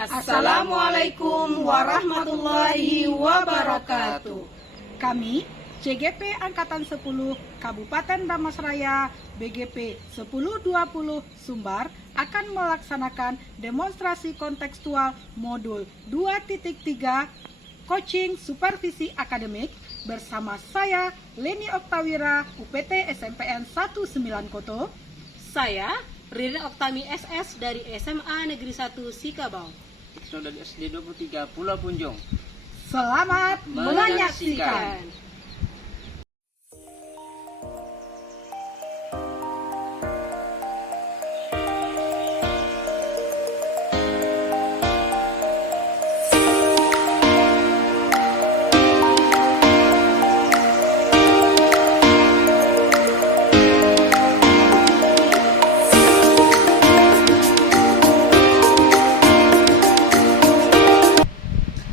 Assalamualaikum warahmatullahi wabarakatuh. Kami CGP Angkatan 10 Kabupaten Damasraya BGP 1020 Sumbar akan melaksanakan demonstrasi kontekstual modul 2.3 Coaching Supervisi Akademik bersama saya Leni Oktawira UPT SMPN 19 Koto. Saya Ririn Oktami SS dari SMA Negeri 1 Sikabau. Dari SD 23 Pulau Punjong. Selamat menyaksikan.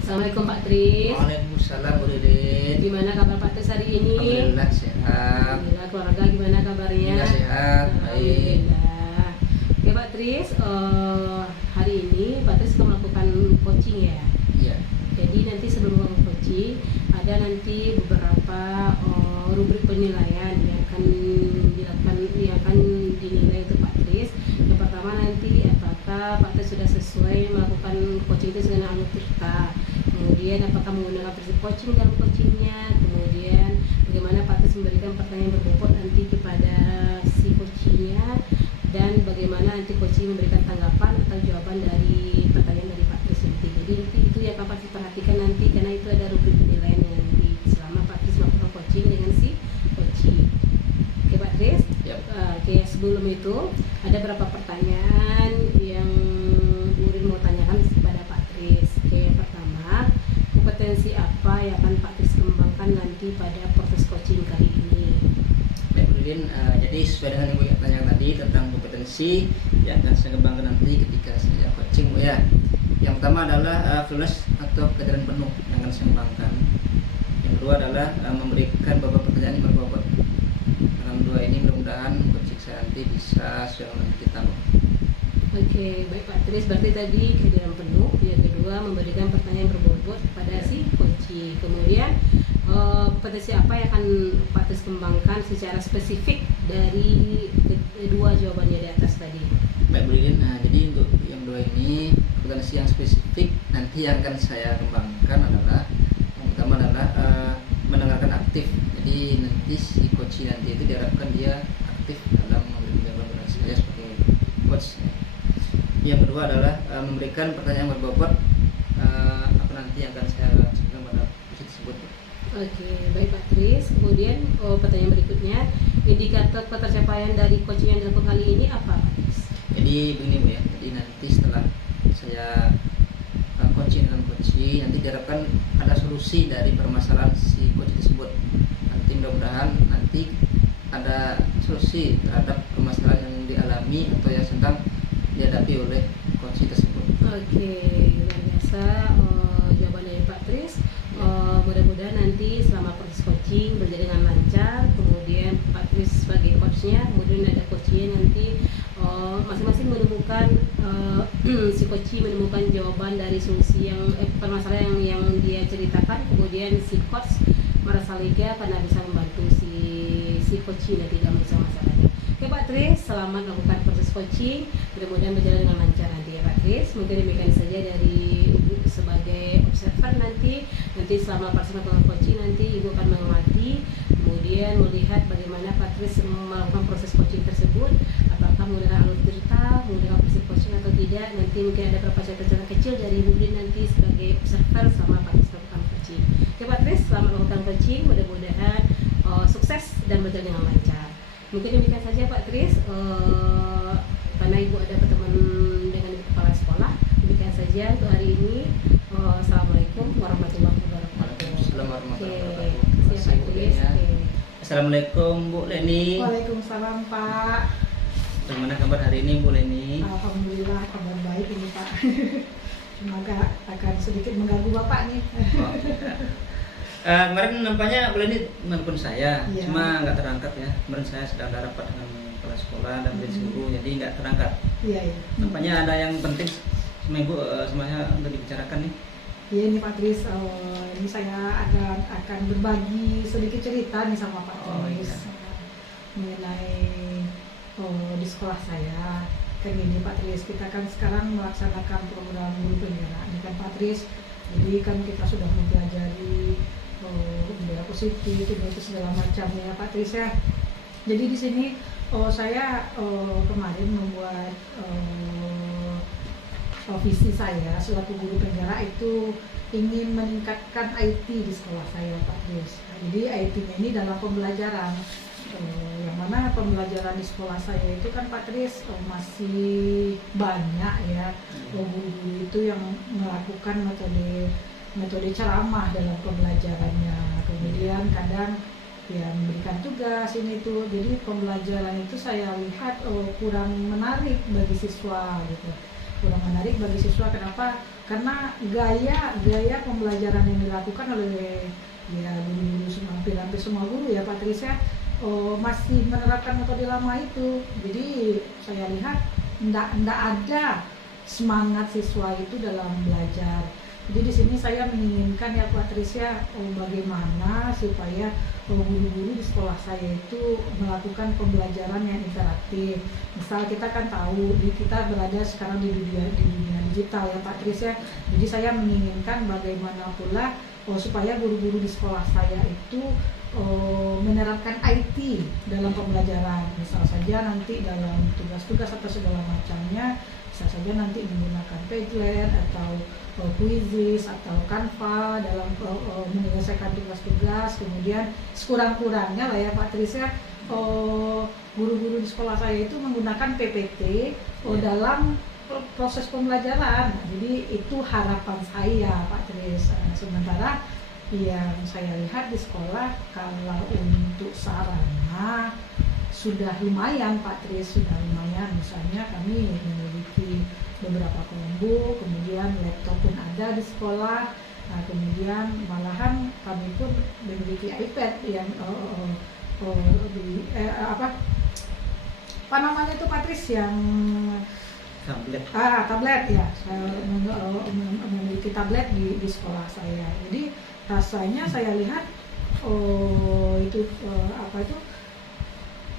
Assalamualaikum Pak Tris. Waalaikumsalam Bu Deden. Gimana kabar Pak Tris hari ini? Alhamdulillah sehat. Alhamdulillah, keluarga gimana kabarnya? Alhamdulillah sehat, baik. Alhamdulillah. Oke Pak Tris, hari ini Pak Tris akan melakukan coaching ya. Iya. Jadi nanti sebelum melakukan coaching ada nanti beberapa rubrik penilaian yang akan dilakukan, yang akan dinilai untuk Pak Tris. Yang pertama nanti apakah Pak Tris sudah sesuai melakukan coaching itu dengan alur tirta. Kemudian apakah menggunakan prinsip coaching dalam coachingnya. Kemudian bagaimana Pak Tris memberikan pertanyaan berbobot nanti kepada si coachingnya. Dan bagaimana nanti coaching memberikan tanggapan atau jawaban dari pertanyaan dari Pak Tris nanti. Jadi itu yang Pak Tris perhatikan nanti, karena itu ada rubrik penilaian yang nanti selama Pak Tris melakukan coaching dengan si coaching. Oke Pak Tris, Yep. Oke, sebelum itu ada beberapa pertanyaan yang Urin mau tanyakan kepada Pak Tris. Oke, yang pertama, kompetensi apa yang akan Pak Tris kembangkan nanti pada proses coaching kali ini? Baik Bu Deden, jadi sesuai dengan yang Bu tanya tadi tentang kompetensi yang akan saya kembangkan nanti ketika saya coaching Bu ya. Yang pertama adalah fullness atau kesadaran penuh yang akan saya kembangkan. Yang kedua adalah memberikan beberapa pertanyaan yang berbobot. Dalam dua ini mudah-mudahan coaching saya nanti bisa sesuai dengan kita Bu. Oke, baik Pak Tris, berarti tadi kehadiran penuh. Yang kedua, memberikan pertanyaan berbobot kepada si coaching. Kemudian kompetensi apa yang akan Pak Tris kembangkan secara spesifik dari kedua jawabannya di atas tadi? Baik Bu Deden, jadi untuk yang dua ini kompetensi yang spesifik nanti yang akan saya kembangkan adalah yang pertama adalah mendengarkan aktif. Jadi nanti si coach nanti itu diharapkan dia aktif dalam memberikan jawaban saya sebagai coach. Yang kedua adalah memberikan pertanyaan berbobot apa nanti yang akan saya lakukan pada coach tersebut. Oke, baik Pak Tris. Kemudian pertanyaan berikutnya, indikator ketercapaian dari coaching yang dilakukan kali ini apa Pak Tris? Jadi begini Bu ya, jadi nanti setelah saya coaching dengan coaching, nanti diharapkan ada solusi dari permasalahan si coach tersebut. Nanti mudah-mudahan nanti ada solusi terhadap permasalahan yang dialami atau yang sedang dihadapi oleh coach tersebut. Oke, luar biasa jawaban dari Pak Tris. Mudah-mudahan nanti selama proses coaching berjalan dengan lancar. Kemudian Pak Tris sebagai coachnya, kemudian ada coachnya nanti masing-masing menemukan si coach menemukan jawaban dari solusi yang permasalahan yang dia ceritakan. Kemudian si coach merasa lega karena bisa membantu si coach nanti dalam masalahnya. Oke Pak Tris, selamat melakukan proses coaching. Mudah-mudahan berjalan dengan lancar nanti ya Pak Tris. Mungkin demikian saja dari Ibu sebagai observer nanti. Nanti selama proses melakukan coaching nanti Ibu akan mengamati, kemudian melihat bagaimana Pak Tris melakukan proses coaching tersebut. Apakah menggunakan alur tirta, menggunakan prinsip coaching atau tidak. Nanti mungkin ada beberapa catatan kecil dari Ibu nanti sebagai observer selama Pak Tris melakukan coaching. Oke Pak Tris, selamat melakukan coaching. Mudah-mudahan sukses dan berjalan dengan lancar. Mungkin demikian saja Pak Tris, karena Ibu ada pertemuan dengan Ibu Kepala Sekolah. Demikian saja untuk hari ini. Assalamualaikum warahmatullahi wabarakatuh. Waalaikumsalam warahmatullahi Oke, wabarakatuh. siap Pak Tris. Oke. Assalamualaikum Bu Leni. Waalaikumsalam Pak. Bagaimana kabar hari ini Bu Leni? Alhamdulillah kabar baik ini Pak. Cuma agak sedikit mengganggu Bapak nih. Oh, tidak. Kemarin nampaknya Bu Leni menelpon saya, Iya. cuma nggak terangkat ya. Kemarin saya sedang ada rapat dengan kepala sekolah dan prinsip guru, jadi nggak terangkat. Iya. Nampaknya ada yang penting sama Ibu semuanya untuk dibicarakan nih. Iya nih Pak Tris, ini saya akan berbagi sedikit cerita nih sama Pak Tris mengenai di sekolah saya. Kan gini Pak Tris, kita kan sekarang melaksanakan program guru penggerak ini kan Pak Tris. Jadi kan kita sudah mempelajari budaya positif, itu segala macamnya Pak Tris ya. Jadi di sini saya kemarin membuat visi saya selaku guru penggerak itu ingin meningkatkan IT di sekolah saya Pak Tris. Jadi IT-nya ini dalam pembelajaran, yang mana pembelajaran di sekolah saya itu kan Pak Tris masih banyak ya guru-guru itu yang melakukan metode ceramah dalam pembelajarannya. Kemudian kadang ya memberikan tugas ini tuh. Jadi pembelajaran itu saya lihat kurang menarik bagi siswa gitu. Kurang menarik bagi siswa. Kenapa? Karena gaya pembelajaran yang dilakukan oleh ya guru-guru hampir semua guru ya Pak Tris ya masih menerapkan metode lama itu. Jadi saya lihat tidak ada semangat siswa itu dalam belajar. Jadi di sini saya menginginkan ya Pak Tris ya bagaimana supaya guru-guru di sekolah saya itu melakukan pembelajaran yang interaktif. Misal kita kan tahu kita berada sekarang di dunia digital ya Pak Tris ya. Jadi saya menginginkan bagaimana pula supaya guru-guru di sekolah saya itu menerapkan IT dalam pembelajaran. Misal saja nanti dalam tugas-tugas atau segala macamnya bisa saja nanti menggunakan Padlet atau Quizzes atau Canva dalam menyelesaikan tugas-tugas. Kemudian sekurang-kurangnya lah ya Pak Tris ya guru-guru di sekolah saya itu menggunakan PPT dalam proses pembelajaran. Jadi itu harapan saya Pak Tris. Sementara yang saya lihat di sekolah kalau untuk sarana sudah lumayan Pak Tris, sudah lumayan. Misalnya kami memiliki beberapa Chromebook, kemudian laptop pun ada di sekolah. Nah, kemudian malahan kami pun memiliki iPad yang apa namanya itu Pak Tris yang tablet ya. Saya memiliki tablet di sekolah saya. Jadi rasanya saya lihat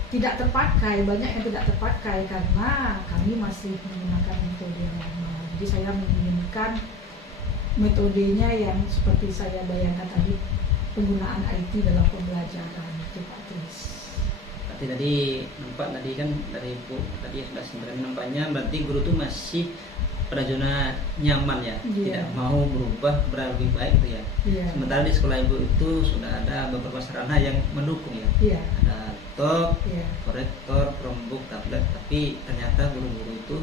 tidak terpakai, banyak yang tidak terpakai karena kami masih menggunakan metode yang lama. Jadi saya menginginkan metodenya yang seperti saya bayangkan tadi, penggunaan IT dalam pembelajaran itu Pak Tris. Berarti tadi nampak tadi kan dari Ibu tadi sudah sebenarnya nampaknya berarti guru tuh masih pada zona nyaman ya, tidak mau berubah lebih baik gitu ya. Sementara di sekolah Ibu itu sudah ada beberapa sarana yang mendukung ya. Ada laptop, korektor, Chromebook, tablet, tapi ternyata guru-guru itu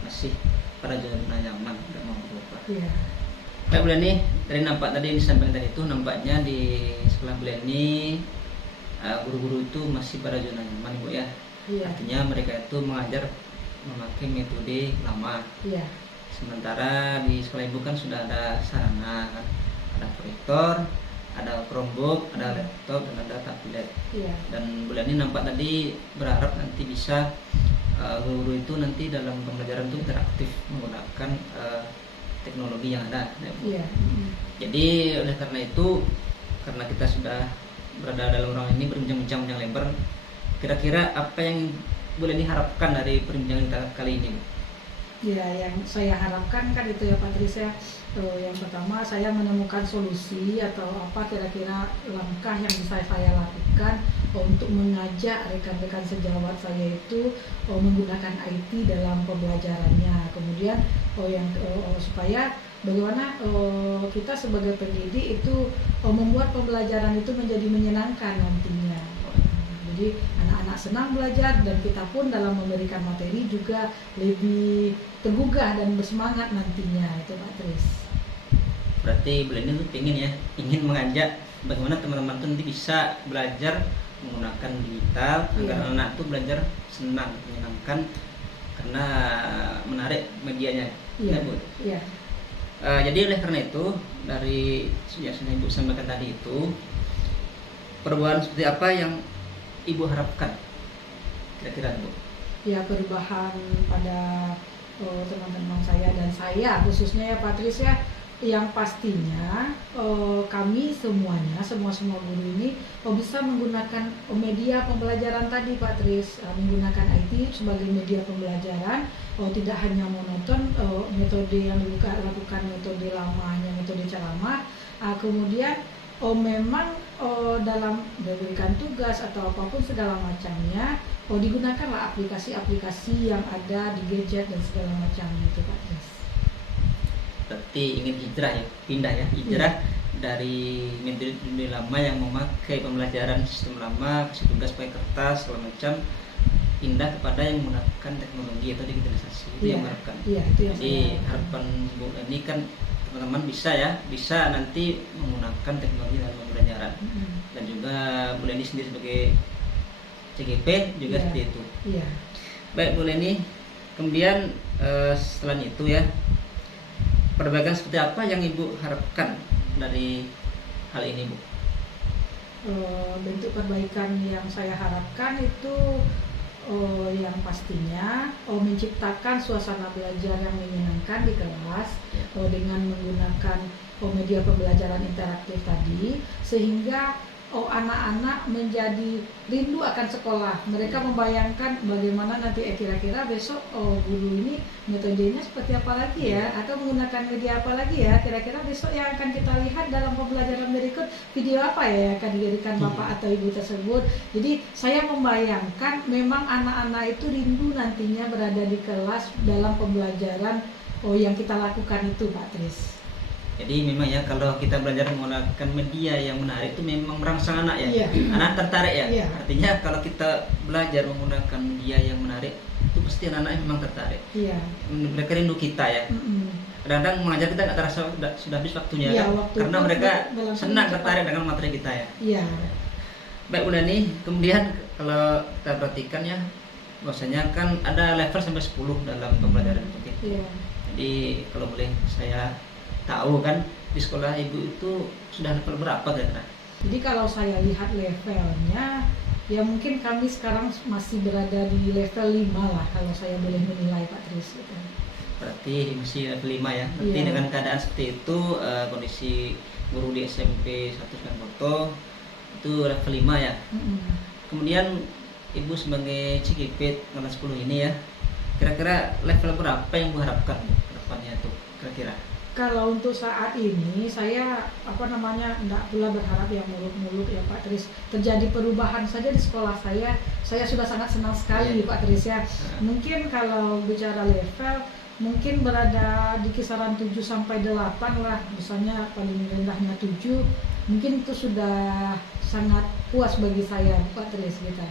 masih pada zona nyaman, tidak mau berubah. Baik Bu Leni, dari nampak tadi disampaikan tadi itu nampaknya di sekolah Bu Leni guru-guru itu masih pada zona nyaman Ibu ya. Artinya mereka itu mengajar memakai metode lama. Sementara di sekolah Ibu kan sudah ada sarana kan, ada proyektor, ada Chromebook, ada laptop, dan ada tablet. Dan Bu Leni nampak tadi berharap nanti bisa guru itu nanti dalam pembelajaran itu interaktif menggunakan teknologi yang ada. Jadi oleh karena itu, karena kita sudah berada dalam ruangan ini berbincang-bincang yang lebar, kira-kira apa yang Bu Leni harapkan dari perbincangan kita kali ini? Ya, yang saya harapkan kan itu ya Pak Tris ya. Yang pertama saya menemukan solusi atau apa kira-kira langkah yang bisa saya lakukan untuk mengajak rekan-rekan sejawat saya itu menggunakan IT dalam pembelajarannya. Kemudian supaya bagaimana kita sebagai pendidik itu membuat pembelajaran itu menjadi menyenangkan nantinya. Jadi anak-anak senang belajar dan kita pun dalam memberikan materi juga lebih tergugah dan bersemangat nantinya itu Pak Tris. Berarti Bu Leni tuh ingin mengajak bagaimana teman-teman tuh nanti bisa belajar menggunakan digital agar anak tuh belajar senang, menyenangkan karena menarik medianya. Bu. Jadi oleh karena itu dari yang sudah Ibu sampaikan tadi itu, perubahan seperti apa yang Ibu harapkan kira-kira Bu? Ya, perubahan pada teman-teman saya dan saya khususnya ya Pak Tris ya, yang pastinya kami semuanya, semua guru ini bisa menggunakan media pembelajaran tadi Pak Tris, menggunakan IT sebagai media pembelajaran, tidak hanya monoton metode yang dilakukan metode lamanya, metode ceramah, kemudian memang dalam diberikan tugas atau apapun segala macamnya, digunakanlah aplikasi-aplikasi yang ada di gadget dan segala macamnya itu Pak Tris. Berarti ingin hijrah ya, pindah ya, hijrah dari metode lama yang memakai pembelajaran sistem lama, kasih tugas pakai kertas segala macam, pindah kepada yang menggunakan teknologi atau digitalisasi. Itu yang mengharapkan. Iya, itu yang Jadi saya harapan Bu ini kan teman-teman bisa nanti menggunakan teknologi dalam pembelajaran. Dan juga Bu Leni sendiri sebagai CGP juga seperti itu. Iya. Baik Bu Leni, kemudian setelah itu ya, perbaikan seperti apa yang Ibu harapkan dari hal ini Bu? Bentuk perbaikan yang saya harapkan itu yang pastinya menciptakan suasana belajar yang menyenangkan di kelas dengan menggunakan media pembelajaran interaktif tadi, sehingga anak-anak menjadi rindu akan sekolah. Mereka membayangkan bagaimana nanti kira-kira besok guru ini metodenya seperti apa lagi ya, atau menggunakan media apa lagi ya, kira-kira besok yang akan kita lihat dalam pembelajaran berikut video apa ya yang akan dijadikan bapak atau ibu tersebut. Jadi saya membayangkan memang anak-anak itu rindu nantinya berada di kelas dalam pembelajaran yang kita lakukan itu Pak Tris. Jadi memang ya, kalau kita belajar menggunakan media yang menarik itu memang merangsang anak ya, anak tertarik ya. Artinya kalau kita belajar menggunakan media yang menarik itu pasti anak-anak memang tertarik. Mereka rindu kita ya. Kadang-kadang mengajar kita nggak terasa sudah habis waktunya kan, karena mereka senang tertarik dengan materi kita ya. Baik Bu Leni, kemudian kalau kita perhatikan ya, bahwasanya kan ada level sampai 10 dalam pembelajaran seperti itu. Jadi kalau boleh saya tahu kan, di sekolah Ibu itu sudah level berapa kira-kira? Jadi kalau saya lihat levelnya, ya mungkin kami sekarang masih berada di level 5 lah kalau saya boleh menilai Pak Tris gitu. Berarti masih level 5 ya. Berarti dengan keadaan seperti itu, kondisi guru di SMP 1 Boto itu level 5 ya. Kemudian Ibu sebagai CGP kelas 10 ini ya, kira-kira level berapa yang Bu harapkan ke depannya tuh kira-kira? Kalau untuk saat ini saya enggak pula berharap yang muluk-muluk ya Pak Tris. Terjadi perubahan saja di sekolah saya sudah sangat senang sekali Pak Tris ya. Mungkin kalau bicara level mungkin berada di kisaran 7 sampai 8 lah, misalnya paling rendahnya 7. Mungkin itu sudah sangat puas bagi saya Pak Tris kita.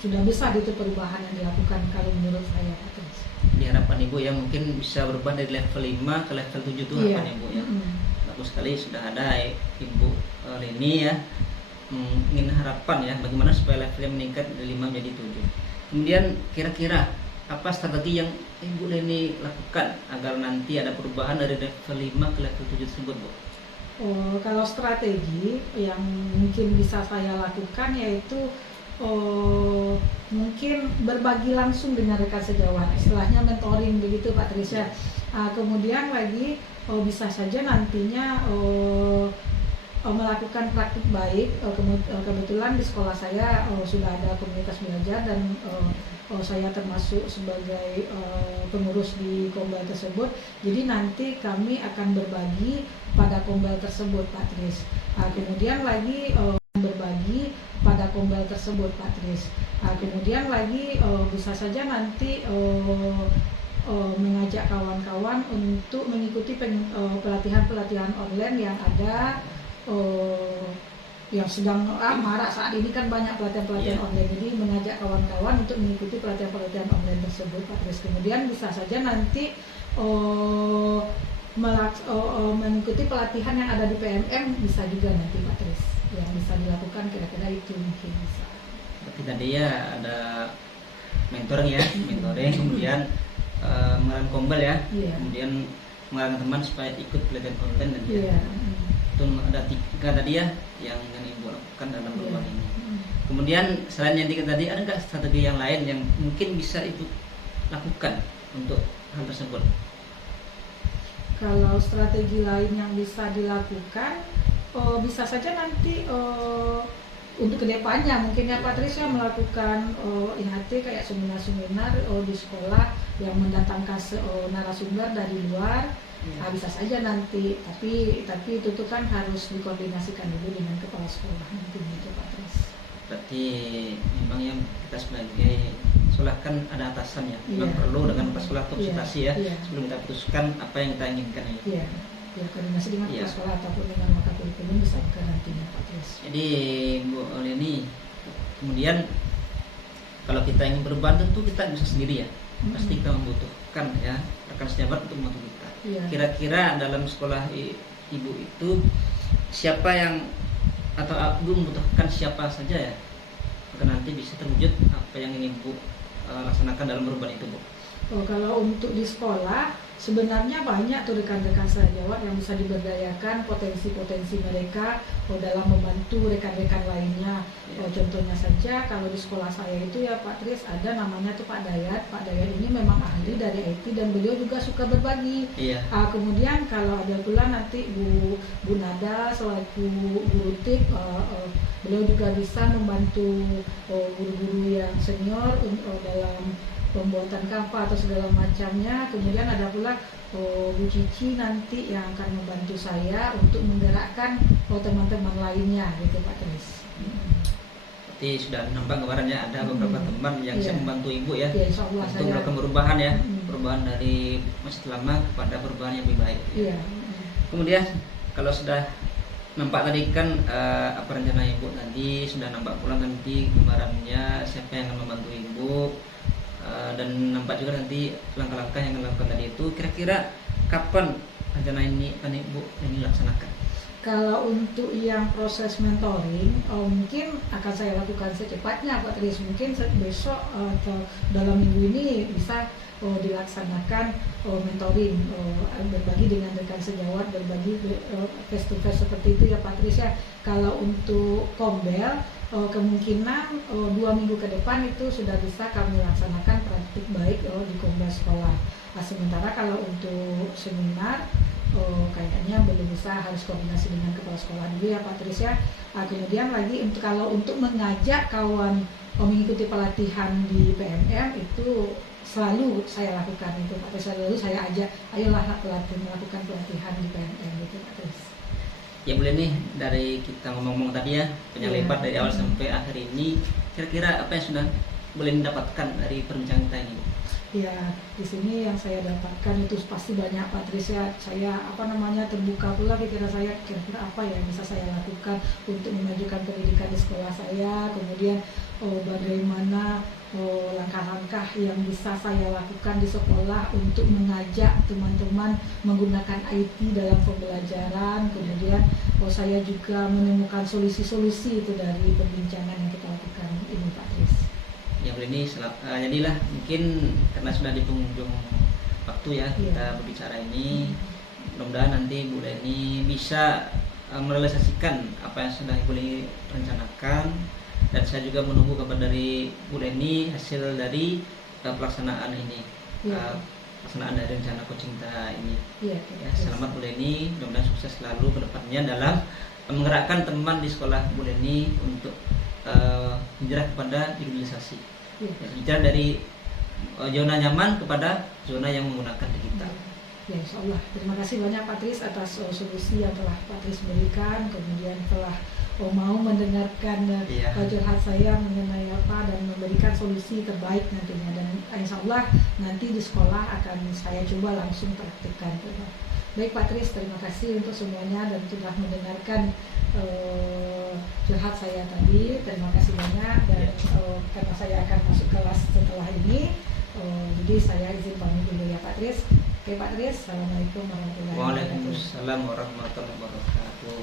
Sudah besar itu perubahan yang dilakukan kalau menurut saya Pak Tris. Di harapan Ibu ya mungkin bisa berubah dari level 5 ke level 7 itu harapan Ibu ya. Bagus sekali sudah ada Ibu Leni ya, ingin harapan ya bagaimana supaya levelnya meningkat dari 5 menjadi 7. Kemudian kira-kira apa strategi yang Ibu Leni lakukan agar nanti ada perubahan dari level 5 ke level 7 tersebut Bu? Kalau strategi yang mungkin bisa saya lakukan yaitu mungkin berbagi langsung dengan rekan sejawat, istilahnya mentoring begitu Pak Trisha. Kemudian lagi bisa saja nantinya melakukan praktik baik. Kebetulan di sekolah saya sudah ada komunitas belajar dan saya termasuk sebagai pengurus di kombel tersebut. Jadi nanti kami akan berbagi pada kombel tersebut Pak Tris. Kemudian lagi berbagi pada kombel tersebut Pak Tris. Kemudian lagi bisa saja nanti mengajak kawan-kawan untuk mengikuti pelatihan-pelatihan online yang ada, yang sedang marak saat ini kan banyak pelatihan-pelatihan online. Jadi mengajak kawan-kawan untuk mengikuti pelatihan-pelatihan online tersebut Pak Tris. Kemudian bisa saja nanti mengikuti pelatihan yang ada di PMM bisa juga nanti Pak Tris, yang bisa dilakukan kira-kira itu mungkin bisa. Berarti tadi ya ada mentoring ya, kemudian mengarahkan kombel ya, kemudian mengarahkan teman supaya ikut pelatihan online dan itu ada 3 tadi ya yang Ibu lakukan dalam perubahan ini. Kemudian selain yang 3 tadi, ada nggak strategi yang lain yang mungkin bisa Ibu lakukan untuk hal tersebut? Kalau strategi lain yang bisa dilakukan, bisa saja nanti untuk kedepannya mungkin ya Patricia melakukan IHT kayak seminar-seminar di sekolah yang mendatangkan narasumber dari luar. Nah, bisa saja nanti, tapi itu tuh kan harus dikoordinasikan dulu dengan kepala sekolah nanti gitu Patricia. Berarti memang yang kita sebagai sekolah kan ada atasan ya, memang Iya. perlu dengan kepala sekolah konsultasi ya, Iya. sebelum kita putuskan apa yang kita inginkan ya. Iya, ya koordinasi dengan kepala Iya. sekolah ataupun dengan maka kurikulum bisa ke nantinya Patricia. Jadi Bu Leni, kemudian kalau kita ingin berubah tentu kita bisa sendiri ya, pasti kita membutuhkan ya rekan sejabat untuk membantu kita. Iya. Kira-kira dalam sekolah ibu itu siapa yang atau ibu membutuhkan siapa saja ya agar nanti bisa terwujud apa yang ingin ibu laksanakan dalam perubahan itu Bu? Kalau untuk di sekolah sebenarnya banyak tuh rekan-rekan sejawat yang bisa diberdayakan potensi-potensi mereka dalam membantu rekan-rekan lainnya. Contohnya saja kalau di sekolah saya itu ya Pak Tris ada namanya tuh Pak Dayat. Pak Dayat ini memang ahli dari IT dan beliau juga suka berbagi. Iya. Kemudian kalau ada pula nanti Bu Nada selaku guru TIP, beliau juga bisa membantu guru-guru yang senior dalam pembuatan kapal atau segala macamnya. Kemudian ada pula Bu Cici nanti yang akan membantu saya untuk menggerakkan teman-teman lainnya gitu Pak Tris. Berarti sudah nampak gambarannya ada beberapa teman yang bisa Iya. membantu ibu ya Ya, insya Allah untuk saya. melakukan perubahan ya, Mm. perubahan dari masjid lama kepada perubahan yang lebih baik. Iya. Kemudian kalau sudah nampak tadi kan apa rencana ibu tadi, sudah nampak pula nanti gambarannya siapa yang akan membantu ibu, dan nampak juga nanti langkah-langkah yang akan dilakukan tadi itu. Kira-kira kapan rencana ini akan ibu ini laksanakan? Kalau untuk yang proses mentoring, mungkin akan saya lakukan secepatnya Pak Tris. Mungkin besok atau dalam minggu ini bisa dilaksanakan mentoring, berbagi dengan rekan sejawat, berbagi face to face seperti itu ya Pak Tris ya. Kalau untuk Kombel, kemungkinan 2 minggu ke depan itu sudah bisa kami laksanakan praktik baik di Kombel sekolah. Sementara kalau untuk seminar kayaknya belum bisa, harus koordinasi dengan kepala sekolah dulu ya Pak Tris ya. Kemudian lagi kalau untuk mengajak kawan mengikuti pelatihan di PMM itu selalu saya lakukan itu Pak Tris, selalu saya ajak ayolah melakukan pelatihan di PMM gitu Pak Tris. Ya boleh nih, dari kita ngomong-ngomong tadi ya, panjang Iya. lebar dari awal sampai akhir ini, kira-kira apa yang sudah boleh didapatkan dari perbincangan kita ini? Ya, di sini yang saya dapatkan itu pasti banyak Pak Tris ya. Saya terbuka pula pikiran saya, kira-kira apa yang bisa saya lakukan untuk memajukan pendidikan di sekolah saya. Kemudian bagaimana langkah-langkah yang bisa saya lakukan di sekolah untuk mengajak teman-teman menggunakan IT dalam pembelajaran. Kemudian saya juga menemukan solusi-solusi itu dari perbincangan yang kita lakukan ini Pak Tris. Ya boleh nih, jadilah mungkin karena sudah di penghujung waktu ya kita berbicara ini, mudah-mudahan nanti Bu Leni bisa merealisasikan apa yang sudah Ibu Leni rencanakan, dan saya juga menunggu kabar dari Bu Leni hasil dari pelaksanaan ini, pelaksanaan dari rencana coaching kita ini. Ya, Selamat Bu Leni, mudah-mudahan sukses selalu ke depannya dalam menggerakkan teman di sekolah Bu Leni untuk hijrah kepada digitalisasi. Hijrah dari zona nyaman kepada zona yang menggunakan digital. Ya, insya Allah. Terima kasih banyak Pak Tris atas solusi yang telah Pak Tris berikan, kemudian telah mau mendengarkan curhat saya mengenai apa dan memberikan solusi terbaik nantinya, dan insya Allah nanti di sekolah akan saya coba langsung praktikkan. Baik Pak Tris, terima kasih untuk semuanya dan sudah mendengarkan curhat saya tadi. Terima kasih banyak, dan karena saya akan masuk kelas setelah ini, jadi saya izin pamit dulu ya Pak Tris. Oke Pak Tris, Assalamualaikum warahmatullahi wabarakatuh. Waalaikumsalam warahmatullahi wabarakatuh.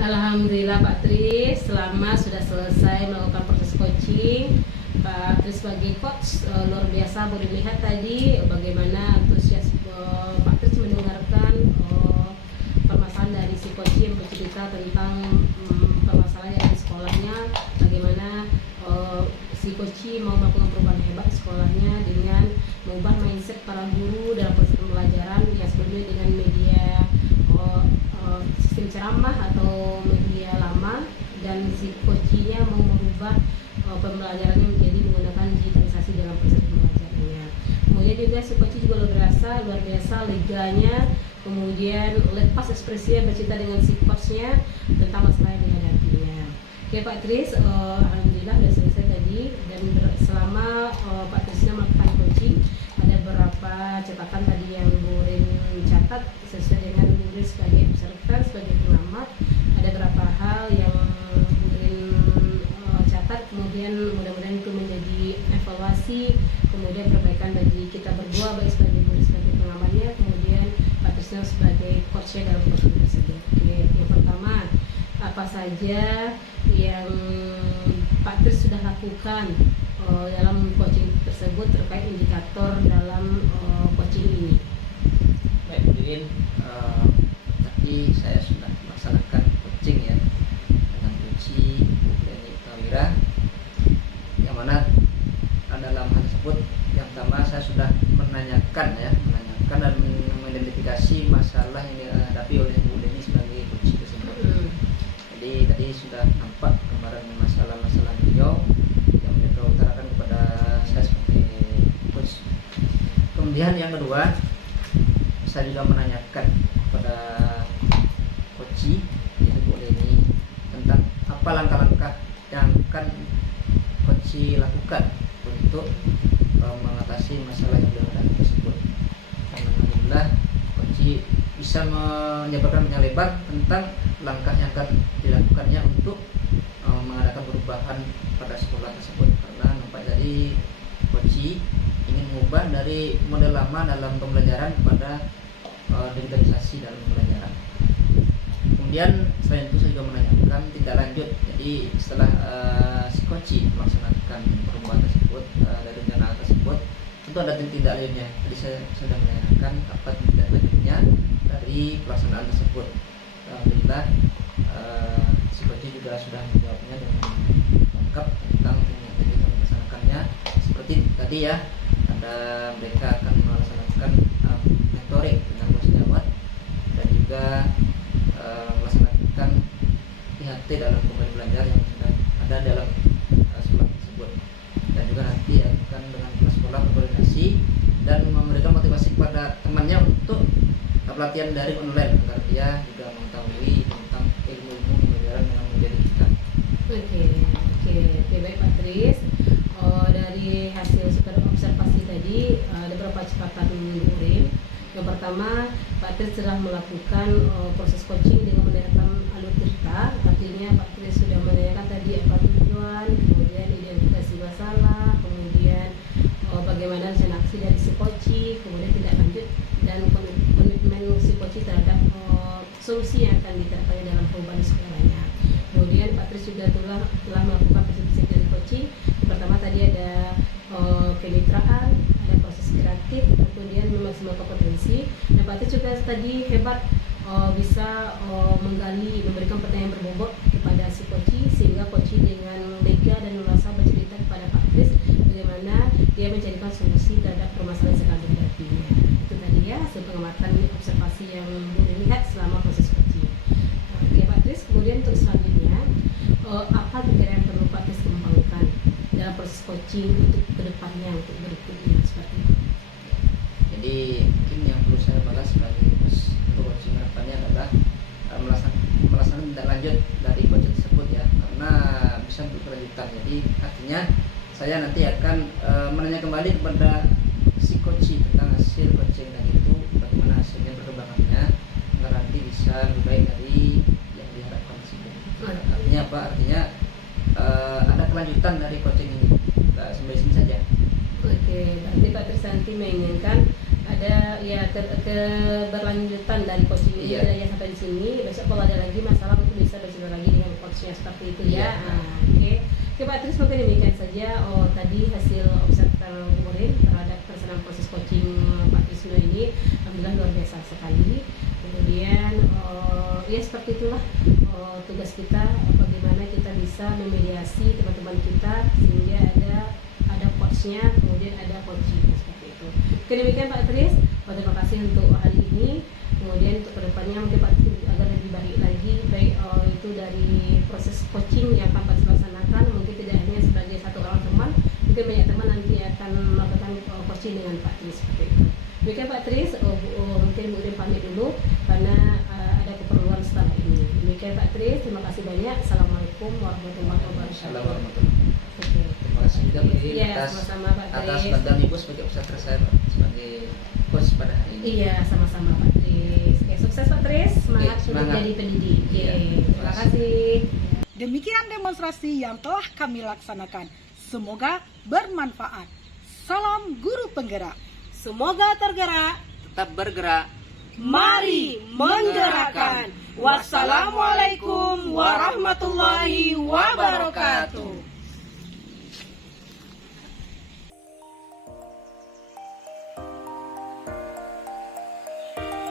Alhamdulillah Pak Tris, selama sudah selesai melakukan proses coaching, Pak Tris sebagai coach luar biasa. Boleh lihat tadi bagaimana antusiasme Pak Tris mendengarkan permasalahan dari si coach yang bercerita tentang permasalahan yang di sekolahnya, bagaimana si Koci mau melakukan perubahan hebat di sekolahnya dengan mengubah mindset para guru dalam proses pembelajaran yang sebelumnya dengan media sistem ceramah atau media lama, dan si Kocinya mau merubah pembelajarannya menjadi menggunakan digitalisasi dalam proses pembelajarannya. Kemudian juga si Koci juga luar biasa leganya, kemudian lepas ekspresinya bercerita dengan si coachnya tentang masalah yang dihadapinya. Oke Pak Tris, alhamdulillah sudah selesai tadi, dan selama Pak Trisnya melakukan coaching ada beberapa catatan tadi yang Bu Rin catat sesuai dengan Bu Rin sebagai observer, sebagai pengamat. Ada beberapa hal yang Bu Rin catat, kemudian mudah-mudahan itu menjadi evaluasi, kemudian perbaikan bagi kita berdua, baik sebagai Bu Rin sebagai pengamatnya, kemudian Pak Trisnya sebagai coachnya dalam coaching tersebut. Oke, yang pertama, apa saja yang Pak Tris sudah lakukan dalam coaching tersebut terkait indikator dalam coaching ini? Baik, Bu Dirin, tadi saya sudah melaksanakan coaching ya dengan Uci Denny Tawira, yang mana dalam hal tersebut yang pertama saya sudah menanyakan dan mengidentifikasi masalah yang dihadapi oleh Bu Denny sebagai coach tersebut. Jadi tadi sudah nampak kemarin masalah-masalah beliau yang beliau utarakan kepada saya sebagai coach. Kemudian yang kedua, saya juga menanyakan kepada coach yaitu Bu Denny tentang apa langkah-langkah yang akan coach lakukan untuk mengatasi masalah yang dihadapi tersebut. Dan alhamdulillah coach bisa menjabarkan banyak lebar tentang langkah yang akan dilakukannya untuk mengadakan perubahan pada sekolah tersebut, karena nampak dari coach ingin mengubah dari model lama dalam pembelajaran kepada digitalisasi dalam pembelajaran. Kemudian selain itu saya juga menanyakan tindak lanjut. Jadi setelah si coach melaksanakan perubahan tersebut dari rencana tersebut, tentu ada tindak lanjutnya. Jadi saya sudah menanyakan apa tindak lanjutnya dari pelaksanaan tersebut. Alhamdulillah si coach juga sudah menjawabnya dengan lengkap tentang tindak lanjut yang melaksanakannya. Seperti tadi ya, ada mereka akan melaksanakan mentoring dengan bos jawat, dan juga melaksanakan IHT dalam pembelajaran belajar yang sudah ada dalam sekolah tersebut, dan juga nanti akan dengan kepala sekolah berkoordinasi dan memberikan motivasi kepada temannya untuk pelatihan daring online agar dia juga mengetahui tentang ilmu-ilmu pembelajaran yang menjadikan. Oke, baik Pak Tris. Dari hasil observasi tadi ada beberapa catatan Bu Rin. Yang pertama, Pak Tris telah melakukan proses coaching dengan menggunakan alur cerita. Artinya Pak Tris sudah menanyakan tadi apa tujuan, kemudian identifikasi masalah, kemudian bagaimana rencana aksi dari si coaching, kemudian tindak lanjut dan komitmen si coaching terhadap solusi yang akan diterapkan dalam perubahan di sekolahnya. Kemudian Pak Tris juga telah melakukan prinsip dari coaching. Pertama tadi ada kemitraan, ada proses kreatif, kemudian memaksimalkan potensi. Dan Pak Tris juga tadi hebat bisa menggali, memberikan pertanyaan berbobot kepada si coach, sehingga coach dengan lega dan leluasa bercerita kepada Pak Tris bagaimana dia mencarikan solusi terhadap permasalahan yang sedang dihadapinya. Itu tadi ya hasil pengamatan observasi yang boleh lihat selama proses coaching. Oke Pak Tris, kemudian untuk selanjutnya apa kira-kira yang perlu Pak Tris kembangkan dalam proses coaching untuk kedepannya, untuk berikutnya seperti itu? Jadi mungkin yang perlu saya bahas sebagai untuk coaching kedepannya adalah melaksanakan tindak lanjut dari coaching tersebut ya, karena bisa berkelanjutan. Jadi artinya saya nanti akan menanya kembali kepada si coach tentang hasil coaching dan itu bagaimana hasilnya perkembangannya agar nanti bisa lebih baik dari yang diharapkan tersebut. Artinya apa? Artinya ada kelanjutan dari coaching ini, nggak sampai sini saja. Oke, berarti Pak Tris nanti menginginkan ada ya keberlanjutan dari coaching ini, Iya. tidak hanya sampai di sini. Besok kalau ada lagi masalah mungkin bisa bercerita lagi dengan coachnya seperti itu ya. Iya. Oke Pak Tris, mungkin demikian saja tadi hasil observer Bu Rin terhadap pelaksanaan proses coaching Pak Trisno ini. Alhamdulillah luar biasa sekali. Kemudian ya seperti itulah tugas kita, bagaimana kita bisa bisa memediasi teman-teman kita sehingga ada coachnya, kemudian ada coaching seperti itu. Oke, demikian Pak Tris. Terima kasih untuk hari ini. Kemudian untuk kedepannya mungkin Pak Tris agar lebih baik lagi, baik itu dari proses coaching yang akan Pak Tris laksanakan, mungkin tidak hanya sebagai satu orang teman, mungkin banyak teman nanti akan melakukan coaching dengan Pak Tris seperti itu. Demikian Pak Tris, mungkin Bu Rin pamit dulu karena ada keperluan setelah ini. Demikian Pak Tris, terima kasih banyak. Assalamualaikum warahmatullahi wabarakatuh. Assalamualaikum warahmatullahi wabarakatuh. Oke. Terima kasih juga Bu Rin Iya, atas sama-sama Pak atas Tris. bantuan Ibu sebagai peserta saya Pak, sebagai coach pada hari ini. Iya, sama-sama Pak Tris. Oke, sukses Pak Tris. Semangat Oke, untuk semangat. jadi pendidik. Oke, Iya, terima kasih. Demikian demonstrasi yang telah kami laksanakan. Semoga bermanfaat. Salam guru penggerak. Semoga tergerak. Tetap bergerak. Mari menggerakkan. Wassalamualaikum warahmatullahi wabarakatuh.